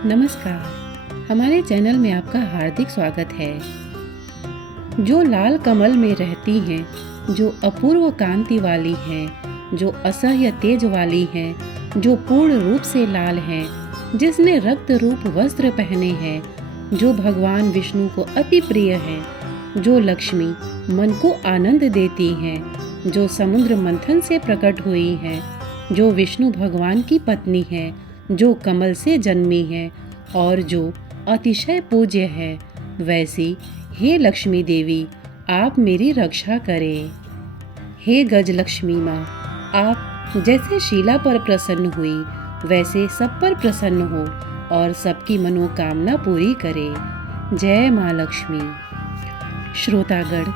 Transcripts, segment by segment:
नमस्कार, हमारे चैनल में आपका हार्दिक स्वागत है। जो लाल कमल में रहती हैं, जो अपूर्व कांति वाली हैं, जो असह्य तेज वाली हैं, जो पूर्ण रूप से लाल हैं, जिसने रक्त रूप वस्त्र पहने हैं, जो भगवान विष्णु को अति प्रिय हैं, जो लक्ष्मी मन को आनंद देती हैं, जो समुद्र मंथन से प्रकट हुई हैं, जो विष्णु भगवान की पत्नी है, जो कमल से जन्मी है और जो अतिशय पूज्य है, वैसी हे लक्ष्मी देवी आप मेरी रक्षा करें। हे गजलक्ष्मी माँ, आप जैसे शीला पर प्रसन्न हुई वैसे सब पर प्रसन्न हो और सबकी मनोकामना पूरी करे। जय माँ लक्ष्मी। श्रोतागण,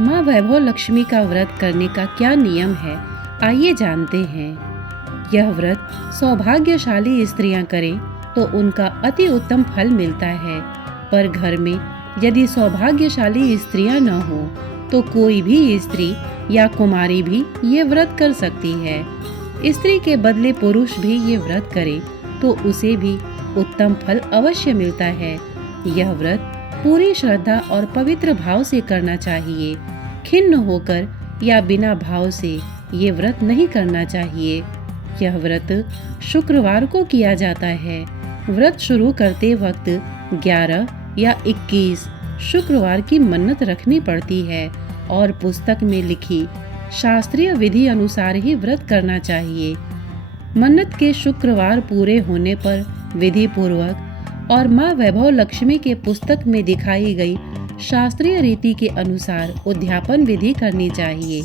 माँ वैभव लक्ष्मी का व्रत करने का क्या नियम है, आइए जानते हैं। यह व्रत सौभाग्यशाली स्त्रियां करें तो उनका अति उत्तम फल मिलता है, पर घर में यदि सौभाग्यशाली स्त्रियां न हो तो कोई भी स्त्री या कुमारी भी ये व्रत कर सकती है। स्त्री के बदले पुरुष भी ये व्रत करे तो उसे भी उत्तम फल अवश्य मिलता है। यह व्रत पूरी श्रद्धा और पवित्र भाव से करना चाहिए। खिन्न होकर या बिना भाव से ये व्रत नहीं करना चाहिए। यह व्रत शुक्रवार को किया जाता है। व्रत शुरू करते वक्त 11 या 21 शुक्रवार की मन्नत रखनी पड़ती है और पुस्तक में लिखी शास्त्रीय विधि अनुसार ही व्रत करना चाहिए। मन्नत के शुक्रवार पूरे होने पर विधि पूर्वक और माँ वैभव लक्ष्मी के पुस्तक में दिखाई गई शास्त्रीय रीति के अनुसार उद्यापन विधि करनी चाहिए।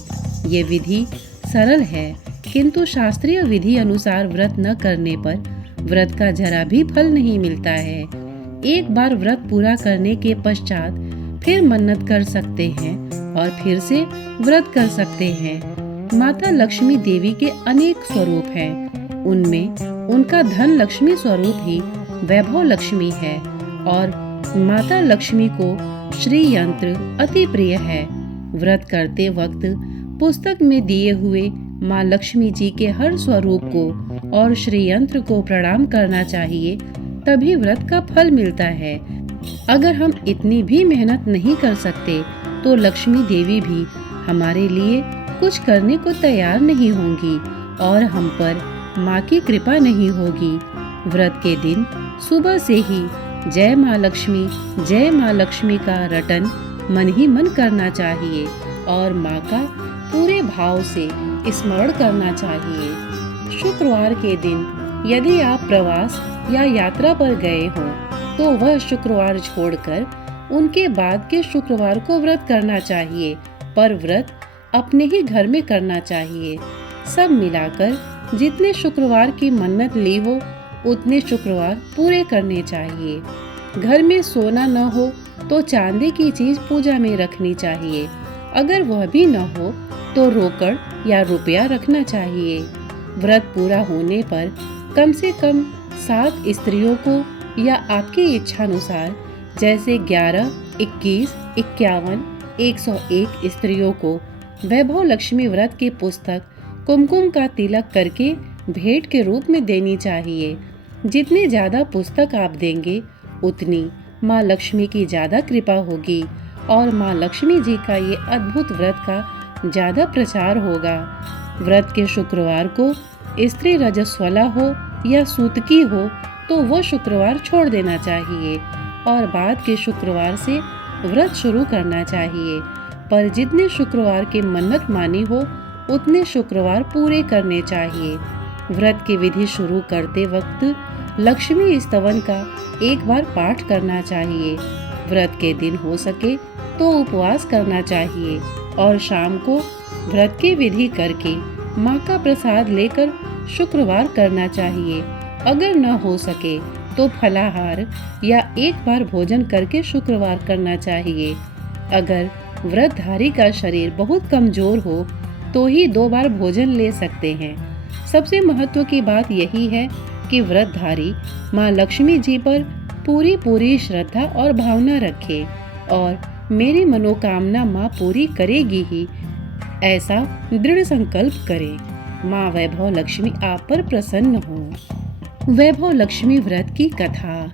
ये विधि सरल है, किंतु शास्त्रीय विधि अनुसार व्रत न करने पर व्रत का जरा भी फल नहीं मिलता है। एक बार व्रत पूरा करने के पश्चात फिर मन्नत कर सकते हैं और फिर से व्रत कर सकते हैं। माता लक्ष्मी देवी के अनेक स्वरूप हैं। उनमें उनका धन लक्ष्मी स्वरूप ही वैभव लक्ष्मी है और माता लक्ष्मी को श्री यंत्र अति प्रिय है। व्रत करते वक्त पुस्तक में दिए हुए माँ लक्ष्मी जी के हर स्वरूप को और श्री यंत्र को प्रणाम करना चाहिए, तभी व्रत का फल मिलता है। अगर हम इतनी भी मेहनत नहीं कर सकते तो लक्ष्मी देवी भी हमारे लिए कुछ करने को तैयार नहीं होंगी और हम पर माँ की कृपा नहीं होगी। व्रत के दिन सुबह से ही जय माँ लक्ष्मी का रटन मन ही मन करना चाहिए और माँ का पूरे भाव से स्मरण करना चाहिए। शुक्रवार के दिन यदि आप प्रवास या यात्रा पर गए हों तो वह शुक्रवार छोड़कर उनके बाद के शुक्रवार को व्रत करना चाहिए, पर व्रत अपने ही घर में करना चाहिए। सब मिलाकर जितने शुक्रवार की मन्नत ली हो उतने शुक्रवार पूरे करने चाहिए। घर में सोना न हो तो चांदी की चीज पूजा में रखनी चाहिए। अगर वह भी न हो तो रोकड़ या रुपया रखना चाहिए। व्रत पूरा होने पर कम से कम 7 स्त्रियों को या आपकी इच्छानुसार जैसे 11, 21, 51, 101 स्त्रियों को वैभव लक्ष्मी व्रत की पुस्तक कुमकुम का तिलक करके भेंट के रूप में देनी चाहिए। जितने ज्यादा पुस्तक आप देंगे उतनी माँ लक्ष्मी की ज्यादा कृपा होगी और माँ लक्ष्मी जी का ये अद्भुत व्रत का ज्यादा प्रचार होगा। व्रत के शुक्रवार को स्त्री रजस्वला हो या सूतकी हो तो वो शुक्रवार छोड़ देना चाहिए और बाद के शुक्रवार से व्रत शुरू करना चाहिए। पर जितने शुक्रवार की मन्नत मानी हो उतने शुक्रवार पूरे करने चाहिए। व्रत की विधि शुरू करते वक्त लक्ष्मी स्तवन का एक बार पाठ करना चाहिए। व्रत के दिन हो सके तो उपवास करना चाहिए और शाम को व्रत की विधि करके माँ का प्रसाद लेकर शुक्रवार करना चाहिए। अगर न हो सके तो फलाहार या एक बार भोजन करके शुक्रवार करना चाहिए। अगर व्रतधारी का शरीर बहुत कमजोर हो तो ही 2 बार भोजन ले सकते हैं। सबसे महत्व की बात यही है कि व्रतधारी माँ लक्ष्मी जी पर पूरी श्रद्धा और भावना रखे और मेरी मनोकामना माँ पूरी करेगी ही, ऐसा दृढ़ संकल्प करे। माँ वैभव लक्ष्मी आप पर प्रसन्न हो। वैभव लक्ष्मी व्रत की कथा।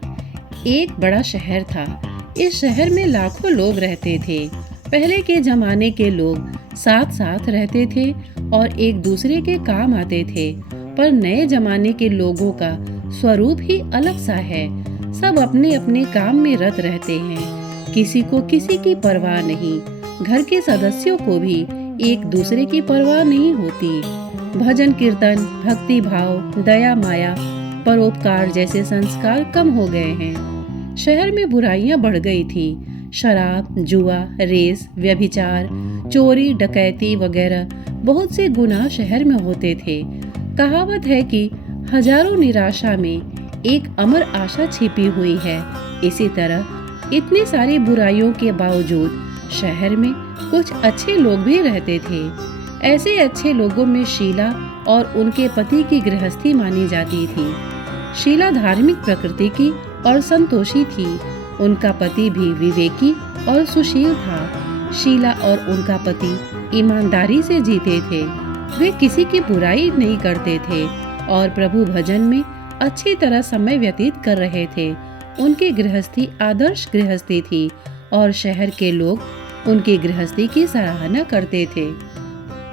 एक बड़ा शहर था। इस शहर में लाखों लोग रहते थे। पहले के जमाने के लोग साथ साथ रहते थे और एक दूसरे के काम आते थे, पर नए जमाने के लोगों का स्वरूप ही अलग सा है। सब अपने अपने काम में रत रहते हैं। किसी को किसी की परवाह नहीं। घर के सदस्यों को भी एक दूसरे की परवाह नहीं होती। भजन कीर्तन, भक्ति भाव, दया माया, परोपकार जैसे संस्कार कम हो गए हैं। शहर में बुराइयां बढ़ गई थी। शराब, जुआ, रेस, व्यभिचार, चोरी, डकैती वगैरह बहुत से गुनाह शहर में होते थे। कहावत है कि हजारों निराशा में एक अमर आशा छिपी हुई है। इसी तरह इतनी सारी बुराइयों के बावजूद शहर में कुछ अच्छे लोग भी रहते थे। ऐसे अच्छे लोगों में शीला और उनके पति की गृहस्थी मानी जाती थी। शीला धार्मिक प्रकृति की और संतोषी थी। उनका पति भी विवेकी और सुशील था। शीला और उनका पति ईमानदारी से जीते थे। वे किसी की बुराई नहीं करते थे और प्रभु भजन में अच्छी तरह समय व्यतीत कर रहे थे। उनकी गृहस्थी आदर्श गृहस्थी थी और शहर के लोग उनकी गृहस्थी की सराहना करते थे।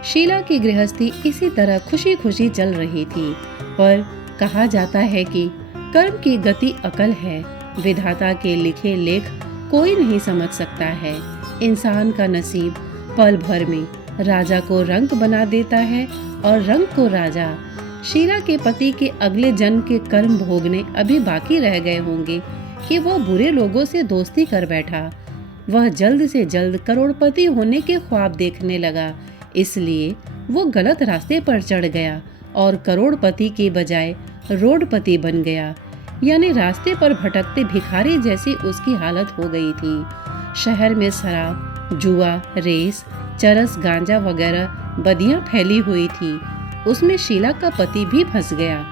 शीला की गृहस्थी इसी तरह खुशी खुशी चल रही थी, पर कहा जाता है कि कर्म की गति अकल है। विधाता के लिखे लेख कोई नहीं समझ सकता है। इंसान का नसीब पल भर में राजा को रंक बना देता है और रंक को राजा। शीला के पति के अगले जन्म के कर्म भोगने अभी बाकी रह गए होंगे कि वह बुरे लोगों से दोस्ती कर बैठा। वह जल्द से जल्द करोड़पति होने के ख्वाब देखने लगा, इसलिए वो गलत रास्ते पर चढ़ गया और करोड़पति के बजाय रोडपति बन गया। यानी रास्ते पर भटकते भिखारी जैसी उसकी हालत हो गई थी। शहर में शराब, जुआ, रेस, चरस, गांजा वगैरह बदियां फैली हुई थी। उसमें शीला का पति भी फंस गया।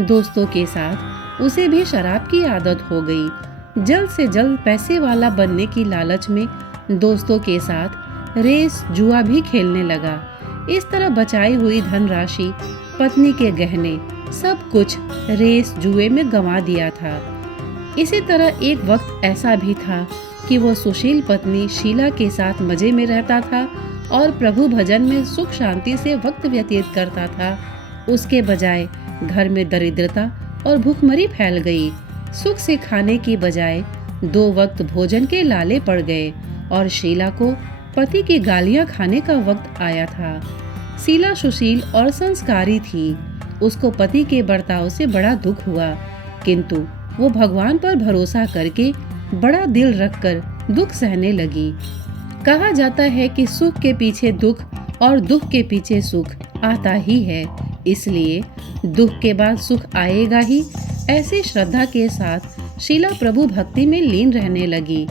दोस्तों के साथ उसे भी शराब की आदत हो गई। जल्द से जल्द पैसे वाला बनने की लालच में दोस्तों के साथ रेस, जुआ भी खेलने लगा। इस तरह बचाई हुई धनराशि, पत्नी के गहने, सब कुछ रेस जुए में गंवा दिया था। इसी तरह एक वक्त ऐसा भी था कि वो सुशील पत्नी शीला के साथ मजे में रहता था और प्रभु भजन में सुख शांति से वक्त व्यतीत करता था। उसके बजाय घर में दरिद्रता और भूखमरी फैल गई। सुख से खाने की बजाय 2 वक्त भोजन के लाले पड़ गए और शीला को पति की गालियां खाने का वक्त आया था। शीला सुशील और संस्कारी थी। उसको पति के बर्ताव से बड़ा दुख हुआ, किंतु वो भगवान पर भरोसा करके बड़ा दिल रखकर दुख सहने लगी। कहा जाता है कि सुख के पीछे दुख और दुख के पीछे सुख आता ही है, इसलिए दुख के बाद सुख आएगा ही। ऐसे श्रद्धा के साथ शीला प्रभु भक्ति में लीन रहने लगी।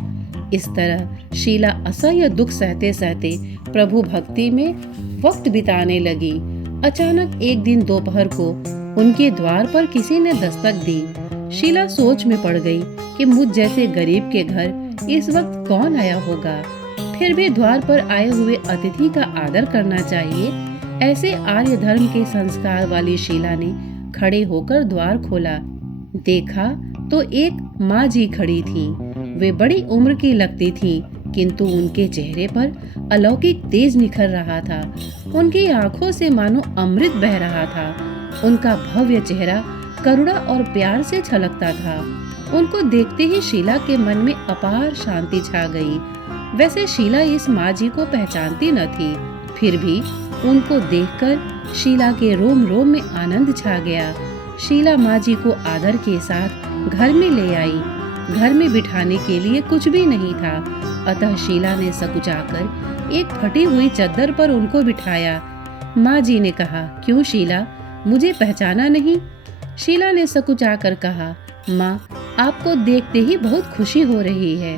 इस तरह शीला असह्य दुख सहते सहते प्रभु भक्ति में वक्त बिताने लगी। अचानक एक दिन दोपहर को उनके द्वार पर किसी ने दस्तक दी। शीला सोच में पड़ गई कि मुझ जैसे गरीब के घर इस वक्त कौन आया होगा। फिर भी द्वार पर आए हुए अतिथि का आदर करना चाहिए। ऐसे आर्य धर्म के संस्कार वाली शीला ने खड़े होकर द्वार खोला। देखा तो एक माँ जी खड़ी थी। वे बड़ी उम्र की लगती थी, किंतु उनके चेहरे पर अलौकिक तेज निखर रहा था। उनकी आंखों से मानो अमृत बह रहा था। उनका भव्य चेहरा करुणा और प्यार से छलकता था। उनको देखते ही शीला के मन में अपार शांति छा गई। वैसे शीला इस माँ जी को पहचानती न थी, फिर भी उनको देखकर शीला के रोम रोम में आनंद छा गया। शीला माँ जी को आदर के साथ घर में ले आई। घर में बिठाने के लिए कुछ भी नहीं था, अतः शीला ने सकुचाकर एक फटी हुई चद्दर पर उनको बिठाया। माँ जी ने कहा, क्यों शीला, मुझे पहचाना नहीं? शीला ने सकुचाकर कहा, माँ, आपको देखते ही बहुत खुशी हो रही है,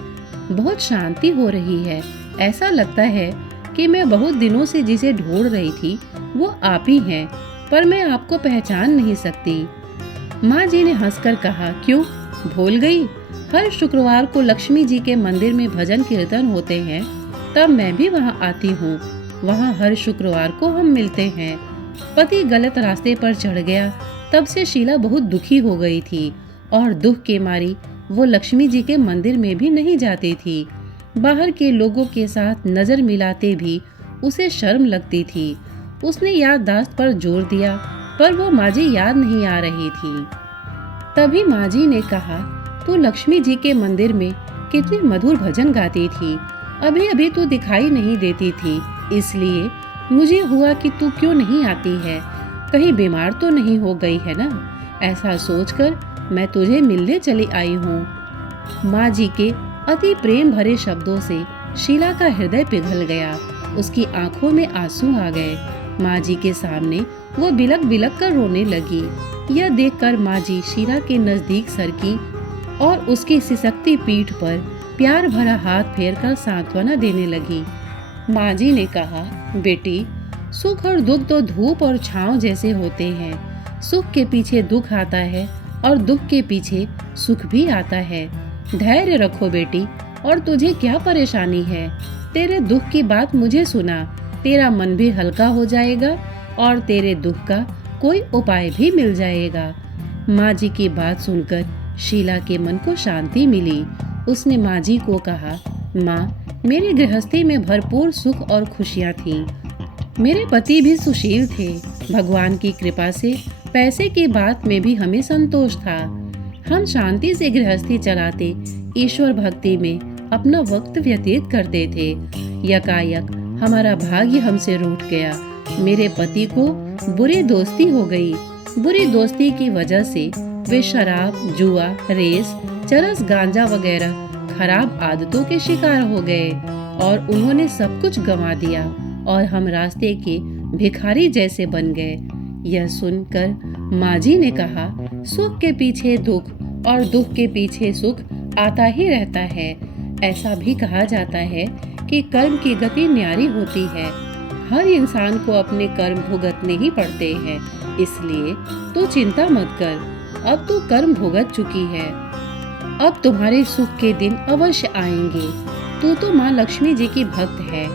बहुत शांति हो रही है। ऐसा लगता है कि मैं बहुत दिनों से जिसे ढूंढ रही थी वो आप ही हैं, पर मैं आपको पहचान नहीं सकती। माँ जी ने हंसकर कहा, क्यों, भूल गई? हर शुक्रवार को लक्ष्मी जी के मंदिर में भजन कीर्तन होते हैं, तब मैं भी वहाँ आती हूँ। वहाँ हर शुक्रवार को हम मिलते हैं पति गलत रास्ते पर चढ़ गया, तब से शीला बहुत दुखी हो गई थी और दुख के मारी वो लक्ष्मी जी के मंदिर में भी नहीं जाती थी। बाहर के लोगों के साथ नजर मिलाते भी उसे शर्म लगती थी। उसने याददाश्त पर जोर दिया, पर वो माँ जी याद नहीं आ रही थी। तभी माँ जी ने कहा, तू लक्ष्मी जी के मंदिर में कितने मधुर भजन गाती थी, अभी अभी तू दिखाई नहीं देती थी, इसलिए मुझे हुआ कि तू क्यों नहीं आती है, कहीं बीमार तो नहीं हो गई है ना। ऐसा सोचकर मैं तुझे मिलने चली आई हूँ। माँ जी के अति प्रेम भरे शब्दों से शीला का हृदय पिघल गया, उसकी आंखों में आंसू आ गए। माँ जी के सामने वो बिलक बिलक कर रोने लगी। यह देखकर माँ जी शीला के नजदीक सरकी और उसकी सिसकती पीठ पर प्यार भरा हाथ फेरकर सांत्वना देने लगी। माँ जी ने कहा, बेटी, सुख और दुख तो धूप और छांव जैसे होते हैं। सुख के पीछे दुख आता है और दुख के पीछे सुख भी आता है। धैर्य रखो बेटी, और तुझे क्या परेशानी है? तेरे दुख की बात मुझे सुना, तेरा मन भी हल्का हो जाएगा और तेरे दुख का कोई उपाय भी मिल जाएगा। माँ जी की बात सुनकर शीला के मन को शांति मिली। उसने माँ जी को कहा, माँ, मेरी गृहस्थी में भरपूर सुख और खुशियाँ थीं। मेरे पति भी सुशील थे। भगवान की कृपा से पैसे की बात में भी हमें संतोष था। हम शांति से गृहस्थी चलाते ईश्वर भक्ति में अपना वक्त व्यतीत करते थे। यकायक हमारा भाग्य हमसे रूठ गया। मेरे पति को बुरी दोस्ती हो गई। बुरी दोस्ती की वजह से वे शराब, जुआ, रेस, चरस, गांजा वगैरह खराब आदतों के शिकार हो गए और उन्होंने सब कुछ गंवा दिया और हम रास्ते के भिखारी जैसे बन गए। यह सुनकर माँ जी ने कहा, सुख के पीछे दुख और दुख के पीछे सुख आता ही रहता है। ऐसा भी कहा जाता है कि कर्म की गति न्यारी होती है। हर इंसान को अपने कर्म भुगतने ही पड़ते हैं, इसलिए तू चिंता मत कर। अब तू कर्म भुगत चुकी है, अब तुम्हारे सुख के दिन अवश्य आएंगे। तू तो माँ लक्ष्मी जी की भक्त है।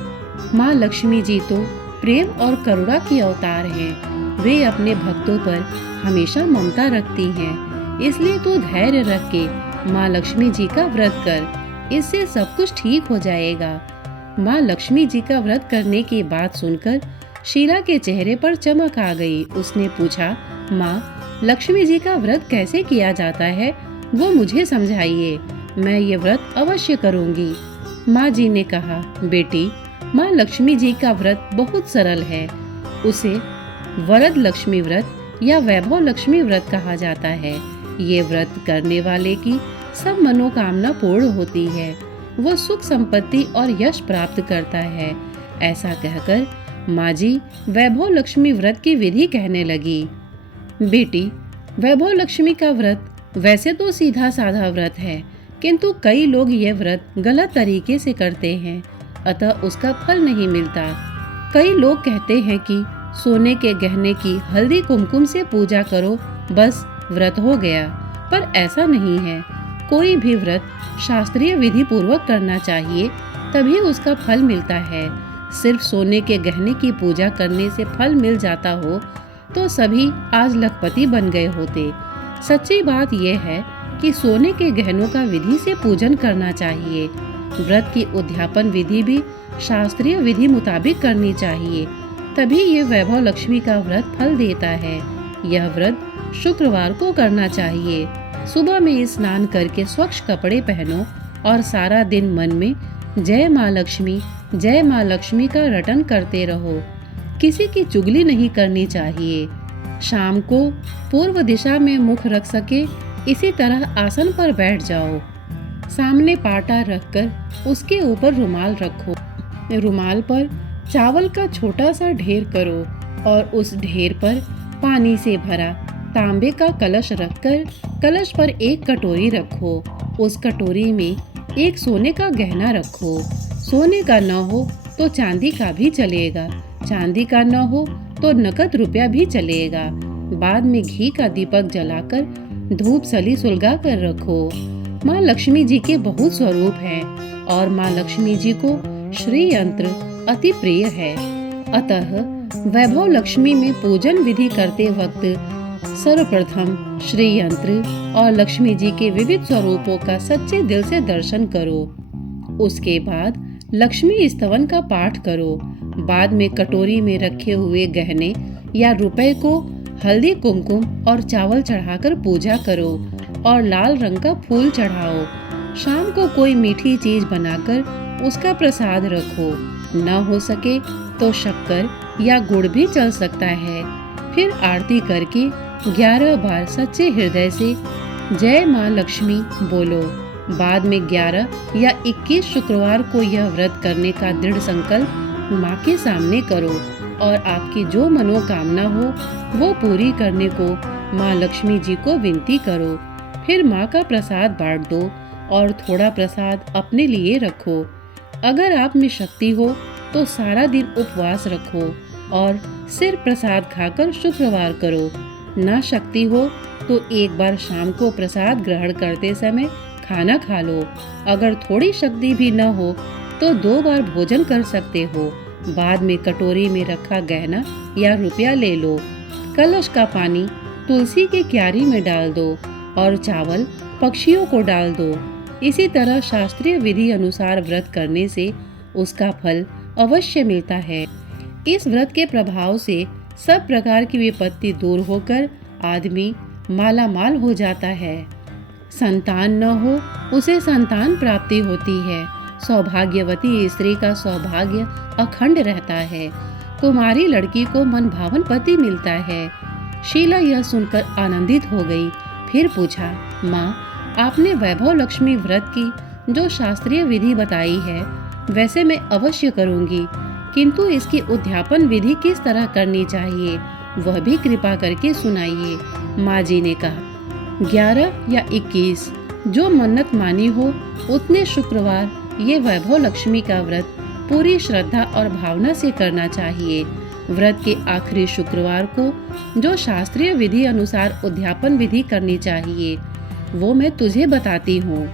माँ लक्ष्मी जी तो प्रेम और करुणा की अवतार हैं। वे अपने भक्तों पर हमेशा ममता रखती हैं। इसलिए तू धैर्य रख के माँ लक्ष्मी जी का व्रत कर, इससे सब कुछ ठीक हो जाएगा। माँ लक्ष्मी जी का व्रत करने की बात सुनकर शीला के चेहरे पर चमक आ गई। उसने पूछा, माँ, लक्ष्मी जी का व्रत कैसे किया जाता है, वो मुझे समझाइए। मैं ये व्रत अवश्य करूँगी। माँ जी ने कहा, बेटी, माँ लक्ष्मी जी का व्रत बहुत सरल है। उसे वरद लक्ष्मी व्रत या वैभव लक्ष्मी व्रत कहा जाता है। ये व्रत करने वाले की सब मनोकामना पूर्ण होती है। वो सुख, संपत्ति और यश प्राप्त करता है। ऐसा कहकर माँ जी वैभव लक्ष्मी व्रत की विधि कहने लगी। बेटी, वैभव लक्ष्मी का व्रत वैसे तो सीधा साधा व्रत है, किंतु कई लोग ये व्रत गलत तरीके से करते हैं, अतः उसका फल नहीं मिलता। कई लोग कहते हैं कि सोने के गहने की हल्दी कुमकुम से पूजा करो, बस व्रत हो गया, पर ऐसा नहीं है। कोई भी व्रत शास्त्रीय विधि पूर्वक करना चाहिए, तभी उसका फल मिलता है। सिर्फ सोने के गहने की पूजा करने से फल मिल जाता हो तो सभी आज लखपति बन गए होते। सच्ची बात यह है कि सोने के गहनों का विधि से पूजन करना चाहिए। व्रत की उद्यापन विधि भी शास्त्रीय विधि मुताबिक करनी चाहिए, तभी ये वैभव लक्ष्मी का व्रत फल देता है। यह व्रत शुक्रवार को करना चाहिए। सुबह में स्नान करके स्वच्छ कपड़े पहनो और सारा दिन मन में जय माँ लक्ष्मी का रटन करते रहो। किसी की चुगली नहीं करनी चाहिए। शाम को पूर्व दिशा में मुख रख सके इसी तरह आसन पर बैठ जाओ। सामने पाटा रखकर उसके ऊपर रुमाल रखो। रुमाल पर चावल का छोटा सा ढेर करो और उस ढेर पर पानी से भरा तांबे का कलश रखकर कलश पर एक कटोरी रखो। उस कटोरी में एक सोने का गहना रखो। सोने का न हो तो चांदी का भी चलेगा, चांदी का न हो तो नकद रुपया भी चलेगा। बाद में घी का दीपक जलाकर धूप सली सुलगा कर रखो। माँ लक्ष्मी जी के बहुत स्वरूप हैं और माँ लक्ष्मी जी को श्री यंत्र अति प्रिय है, अतः वैभव लक्ष्मी में पूजन विधि करते वक्त सर्वप्रथम श्री यंत्र और लक्ष्मी जी के विविध स्वरूपों का सच्चे दिल से दर्शन करो। उसके बाद लक्ष्मी स्तवन का पाठ करो। बाद में कटोरी में रखे हुए गहने या रुपए को हल्दी कुमकुम और चावल चढ़ाकर पूजा करो और लाल रंग का फूल चढ़ाओ। शाम को कोई मीठी चीज बनाकर उसका प्रसाद रखो। न हो सके तो शक्कर या गुड़ भी चल सकता है। फिर आरती करके 11 बार सच्चे हृदय से जय माँ लक्ष्मी बोलो। बाद में 11 या 21 शुक्रवार को यह व्रत करने का दृढ़ संकल्प माँ के सामने करो और आपकी जो मनोकामना हो वो पूरी करने को माँ लक्ष्मी जी को विनती करो। फिर माँ का प्रसाद बांट दो और थोड़ा प्रसाद अपने लिए रखो। अगर आप में शक्ति हो तो सारा दिन उपवास रखो और सिर्फ प्रसाद खाकर शुक्रवार करो। ना शक्ति हो तो एक बार शाम को प्रसाद ग्रहण करते समय खाना खा लो। अगर थोड़ी शक्ति भी न हो तो 2 बार भोजन कर सकते हो। बाद में कटोरी में रखा गहना या रुपया ले लो। कलश का पानी तुलसी की क्यारी में डाल दो और चावल पक्षियों को डाल दो। इसी तरह शास्त्रीय विधि अनुसार व्रत करने से उसका फल अवश्य मिलता है। इस व्रत के प्रभाव से सब प्रकार की विपत्ति दूर होकर आदमी माला माल हो जाता है। संतान न हो उसे संतान प्राप्ति होती है। सौभाग्यवती स्त्री का सौभाग्य अखंड रहता है। कुमारी लड़की को मनभावन पति मिलता है। शीला यह सुनकर आनंदित हो गई। फिर पूछा, माँ, आपने वैभव लक्ष्मी व्रत की जो शास्त्रीय विधि बताई है वैसे मैं अवश्य करूँगी, किंतु इसकी उद्यापन विधि किस तरह करनी चाहिए वह भी कृपा करके सुनाइए। माँ जी ने कहा, 11 या 21 जो मन्नत मानी हो उतने शुक्रवार ये वैभव लक्ष्मी का व्रत पूरी श्रद्धा और भावना से करना चाहिए। व्रत के आखिरी शुक्रवार को जो शास्त्रीय विधि अनुसार उद्यापन विधि करनी चाहिए वो मैं तुझे बताती हूँ।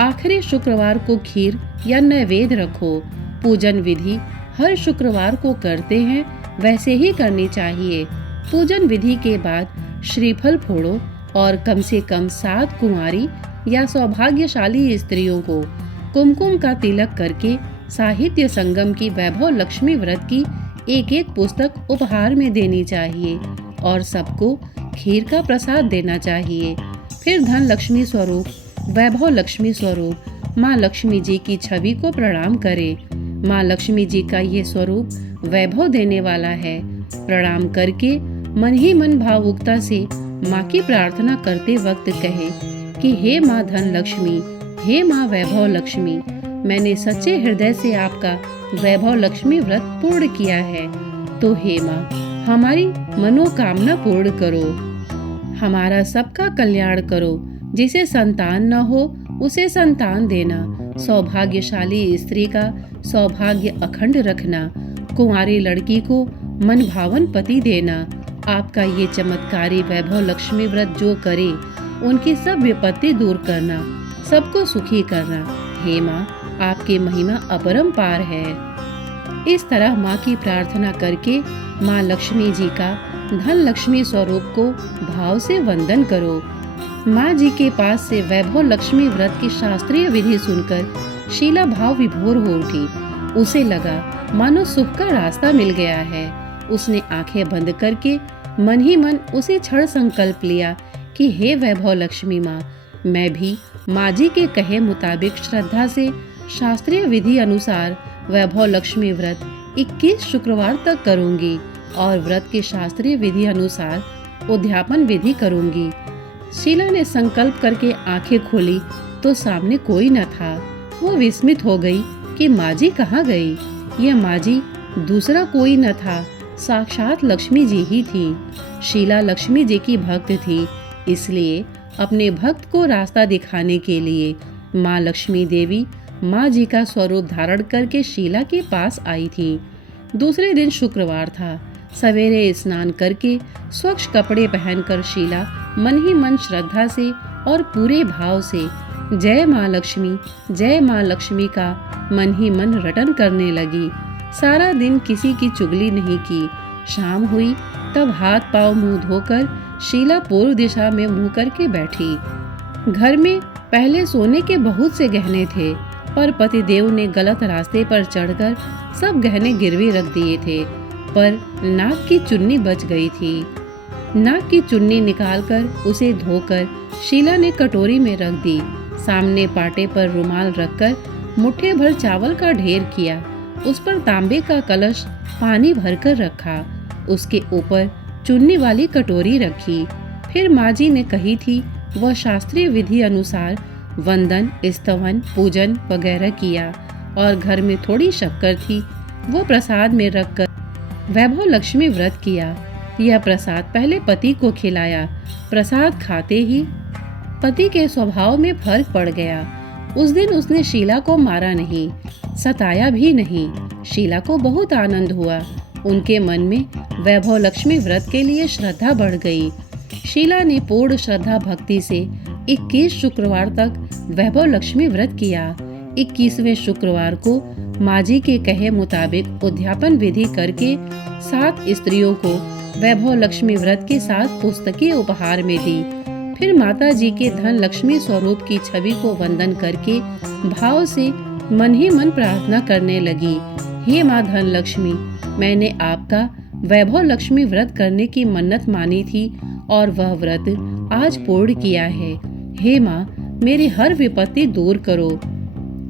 आखिरी शुक्रवार को खीर या नैवेद्य रखो। पूजन विधि हर शुक्रवार को करते हैं वैसे ही करनी चाहिए। पूजन विधि के बाद श्रीफल फोड़ो और कम से कम 7 कुंवारी या सौभाग्यशाली स्त्रियों को कुमकुम का तिलक करके साहित्य संगम की वैभव लक्ष्मी व्रत की एक पुस्तक उपहार में देनी चाहिए और सबको खीर का प्रसाद देना चाहिए। फिर धन लक्ष्मी स्वरूप वैभव लक्ष्मी स्वरूप माँ लक्ष्मी जी की छवि को प्रणाम करें। माँ लक्ष्मी जी का ये स्वरूप वैभव देने वाला है। प्रणाम करके मन ही मन भावुकता से माँ की प्रार्थना करते वक्त कहे कि हे माँ धन लक्ष्मी, हे माँ वैभव लक्ष्मी, मैंने सच्चे हृदय से आपका वैभव लक्ष्मी व्रत पूर्ण किया है, तो हे माँ हमारी मनोकामना पूर्ण करो, हमारा सबका कल्याण करो। जिसे संतान न हो उसे संतान देना, सौभाग्यशाली स्त्री का सौभाग्य अखंड रखना, कुंवारी लड़की को मनभावन पति देना। आपका ये चमत्कारी वैभव लक्ष्मी व्रत जो करे उनकी सब विपत्ति दूर करना, सबको सुखी करना। हे माँ, आपकी महिमा अपरंपार है। इस तरह माँ की प्रार्थना करके माँ लक्ष्मी जी का धन लक्ष्मी स्वरूप को भाव से वंदन करो। माँ जी के पास से वैभव लक्ष्मी व्रत की शास्त्रीय विधि सुनकर शीला भाव विभोर हो उठी। उसे लगा मानो सुख का रास्ता मिल गया है। उसने आंखें बंद करके मन ही मन उसे क्षण संकल्प लिया कि हे वैभव लक्ष्मी माँ, मैं भी माँ जी के कहे मुताबिक श्रद्धा से शास्त्रीय विधि अनुसार वैभव लक्ष्मी व्रत 21 शुक्रवार तक करूंगी और व्रत के शास्त्रीय विधि अनुसार उद्यापन विधि करूंगी। शीला ने संकल्प करके आंखें खोली तो सामने कोई न था। वो विस्मित हो गई कि माँ जी कहाँ गई। यह माँ जी दूसरा कोई न था, साक्षात लक्ष्मी जी ही थी। शीला लक्ष्मी जी की भक्त थी, इसलिए अपने भक्त को रास्ता दिखाने के लिए माँ लक्ष्मी देवी माँ जी का स्वरूप धारण करके शीला के पास आई थी। दूसरे दिन शुक्रवार था। सवेरे स्नान करके स्वच्छ कपड़े पहनकर शीला मन ही मन श्रद्धा से और पूरे भाव से जय माँ लक्ष्मी का मन ही मन रटन करने लगी। सारा दिन किसी की चुगली नहीं की। शाम हुई तब हाथ पांव मुंह धोकर शीला पूर्व दिशा में मुंह करके बैठी। घर में पहले सोने के बहुत से गहने थे, पर पतिदेव ने गलत रास्ते पर चढ़कर सब गहने गिरवी रख दिए थे। पर नाक की चुन्नी बच गई थी। नाक की चुन्नी निकालकर उसे धोकर शीला ने कटोरी में रख दी। सामने पाटे पर रुमाल रखकर मुट्ठी भर चावल का ढेर किया। उस पर तांबे का कलश पानी भरकर रखा। उसके ऊपर चुन्नी वाली कटोरी रखी। फिर माँ जी ने कही थी वह शास्त्रीय विधि अनुसार वंदन, स्तवन, पूजन वगैरह किया और घर में थोड़ी शक्कर थी, वो प्रसाद में रखकर वैभव लक्ष्मी व्रत किया। यह प्रसाद पहले पति को खिलाया। प्रसाद खाते ही पति के स्वभाव में फर्क पड़ गया। उस दिन उसने शीला को मारा नहीं, सताया भी नहीं। शीला को बहुत आनंद हुआ। उनके मन में वैभव लक्ष्मी व्रत के लिए श्रद्धा बढ़ गई। शीला ने पूर्ण श्रद्धा भक्ति से 21 शुक्रवार तक वैभव लक्ष्मी व्रत किया। 21वें शुक्रवार को माँ जी के कहे मुताबिक उद्यापन विधि करके 7 स्त्रियों को वैभव लक्ष्मी व्रत के साथ पुस्तकें उपहार में दी। फिर माता जी के धन लक्ष्मी स्वरूप की छवि को वंदन करके भाव से मन ही मन प्रार्थना करने लगी। हे माँ धन लक्ष्मी, मैंने आपका वैभव लक्ष्मी व्रत करने की मन्नत मानी थी और वह व्रत आज पूर्ण किया है। हे माँ, मेरी हर विपत्ति दूर करो,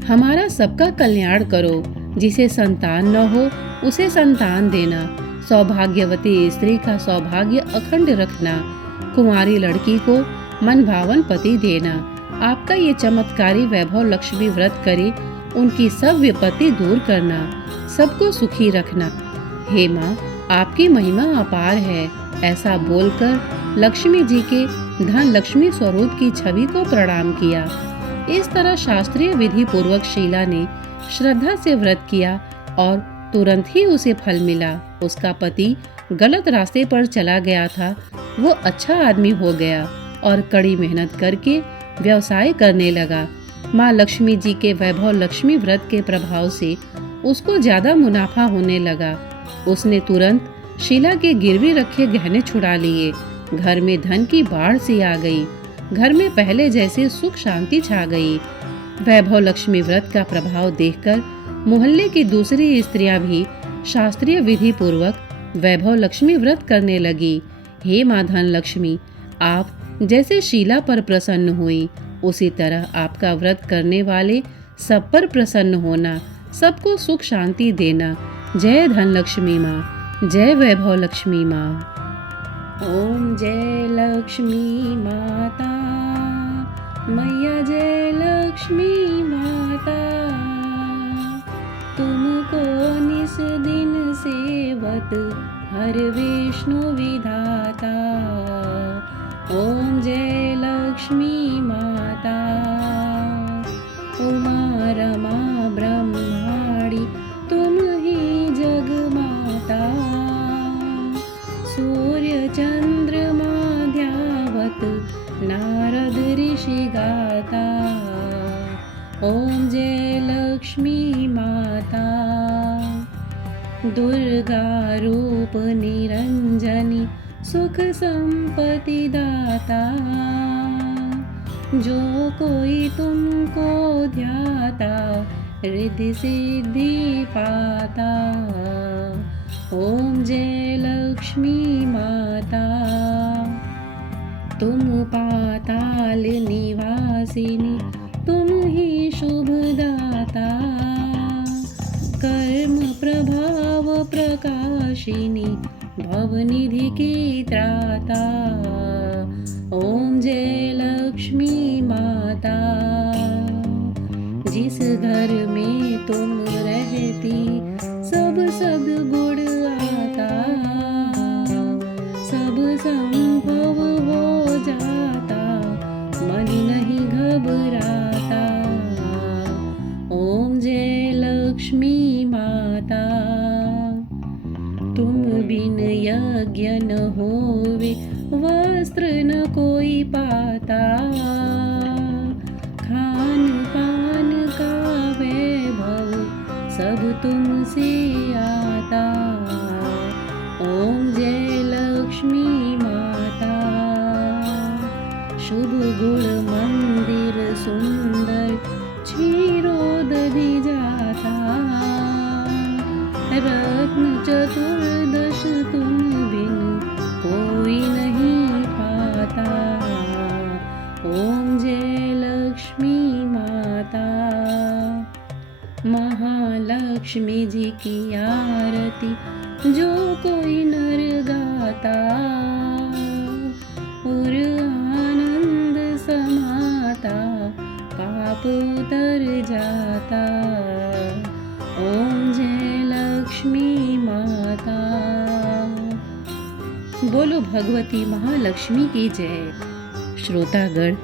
हमारा सबका कल्याण करो। जिसे संतान न हो उसे संतान देना, सौभाग्यवती स्त्री का सौभाग्य अखंड रखना, कुंवारी लड़की को मन भावन पति देना। आपका ये चमत्कारी वैभव लक्ष्मी व्रत करे, उनकी सब विपत्ति दूर करना, सबको सुखी रखना। हे माँ, आपकी महिमा अपार है। ऐसा बोलकर लक्ष्मी जी के धन लक्ष्मी स्वरूप की छवि को प्रणाम किया। इस तरह शास्त्रीय विधि पूर्वक शीला ने श्रद्धा से व्रत किया और तुरंत ही उसे फल मिला। उसका पति गलत रास्ते पर चला गया था, वो अच्छा आदमी हो गया और कड़ी मेहनत करके व्यवसाय करने लगा। माँ लक्ष्मी जी के वैभव लक्ष्मी व्रत के प्रभाव से उसको ज्यादा मुनाफा होने लगा। उसने तुरंत शीला के गिरवी रखे गहने छुड़ा लिए। घर में धन की बाढ़ सी आ गई। घर में पहले जैसे सुख शांति छा गई। वैभव लक्ष्मी व्रत का प्रभाव देखकर मोहल्ले की दूसरी स्त्रियां भी शास्त्रीय विधि पूर्वक वैभव लक्ष्मी व्रत करने लगी। हे माँ धन लक्ष्मी, आप जैसे शीला पर प्रसन्न हुई, उसी तरह आपका व्रत करने वाले सब पर प्रसन्न होना, सबको सुख शांति देना। जय धन लक्ष्मी माँ, जय वैभव लक्ष्मी माँ। ओम जय लक्ष्मी माता, मैया जय लक्ष्मी माता, तुमको निस दिन सेवत हर विष्णु विधाता। ओम जय लक्ष्मी माता, उमा रमा ब्रह्माणी तुम ही जग माता। सूर्य चंद्रमा ध्यावत नारद ऋषि गाता। ओम जय लक्ष्मी माता, दुर्गा रूप निरंजनी सुख संपत्ति दाता। जो कोई तुमको ध्याता रिद्धि सिद्धि पाता। ओम जय लक्ष्मी माता, तुम पाताल निवासिनी तुम ही शुभदाता। कर्म प्रभाव प्रकाशिनी भवनिधि की त्राता। ओम जय लक्ष्मी माता, जिस घर में तुम रहती सब सद्गुण आता। सब संभव हो जाता, मन नहीं घबराता। ओम जय लक्ष्मी माता, तुम बिन यज्ञ न होवे वस्त्र न कोई पाता। खान पान का वैभव सब तुमसे ओम जय लक्ष्मी माता। महालक्ष्मी जी की आरती जो कोई नर गाता, और आनंद समाता पाप उतर जाता। ओम जय लक्ष्मी माता। बोलो भगवती महालक्ष्मी की जय। श्रोतागण,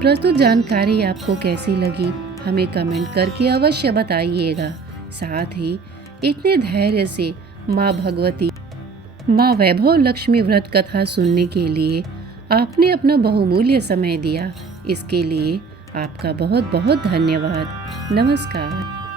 प्रस्तुत जानकारी आपको कैसी लगी हमें कमेंट करके अवश्य बताइएगा। साथ ही इतने धैर्य से माँ भगवती, माँ वैभव लक्ष्मी व्रत कथा सुनने के लिए आपने अपना बहुमूल्य समय दिया, इसके लिए आपका बहुत बहुत धन्यवाद। नमस्कार।